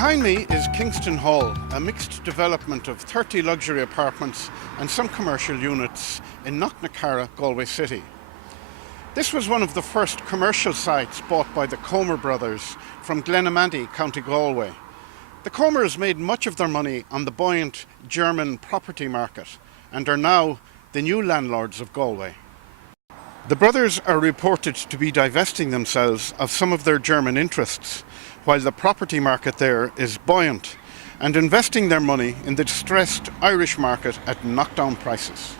Behind me is Kingston Hall, a mixed development of 30 luxury apartments and some commercial units in Knocknacarra, Galway City. This was one of the first commercial sites bought by the Comer brothers from Glenamaddy, County Galway. The Comers made much of their money on the buoyant German property market and are now the new landlords of Galway. The brothers are reported to be divesting themselves of some of their German interests, while the property market there is buoyant, and investing their money in the distressed Irish market at knockdown prices.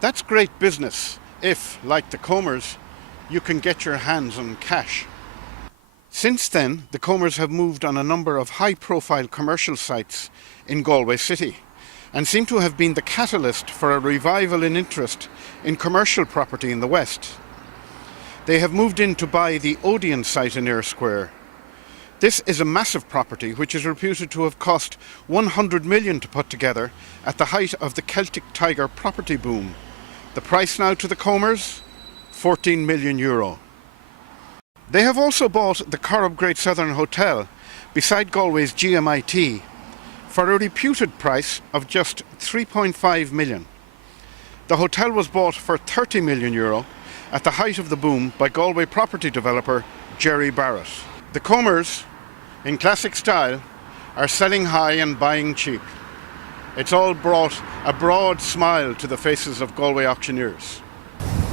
That's great business if, like the Comers, you can get your hands on cash. Since then, the Comers have moved on a number of high-profile commercial sites in Galway City, and seem to have been the catalyst for a revival in interest in commercial property in the West. They have moved in to buy the Odeon site in Eyre Square. This is a massive property which is reputed to have cost 100 million to put together at the height of the Celtic Tiger property boom. The price now to the Comers? €14 million. They have also bought the Corrib Great Southern Hotel beside Galway's GMIT for a reputed price of just €3.5 million. The hotel was bought for €30 million at the height of the boom by Galway property developer Jerry Barrett. The Comers, in classic style, are selling high and buying cheap. It's all brought a broad smile to the faces of Galway auctioneers.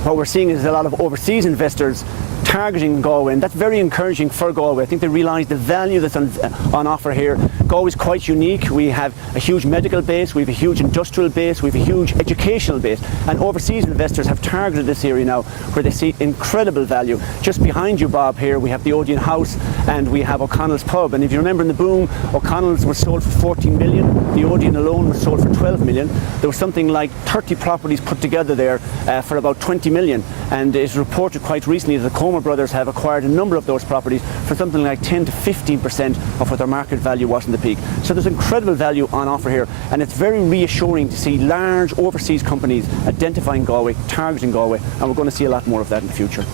What we're seeing is a lot of overseas investors targeting Galway, and that's very encouraging for Galway. I think they realise the value that's on offer here. Galway's quite unique. We have a huge medical base, we have a huge industrial base, we have a huge educational base, and overseas investors have targeted this area now where they see incredible value. Just behind you, Bob, here we have the Odeon House and we have O'Connell's Pub, and if you remember in the boom, O'Connell's was sold for 14 million, the Odeon alone was sold for 12 million. There was something like 30 properties put together there for about 20 million, and it's reported quite recently that the Comer brothers have acquired a number of those properties for something like 10 to 15% of what their market value was in the peak. So there's incredible value on offer here, and it's very reassuring to see large overseas companies identifying Galway, targeting Galway, and we're going to see a lot more of that in the future.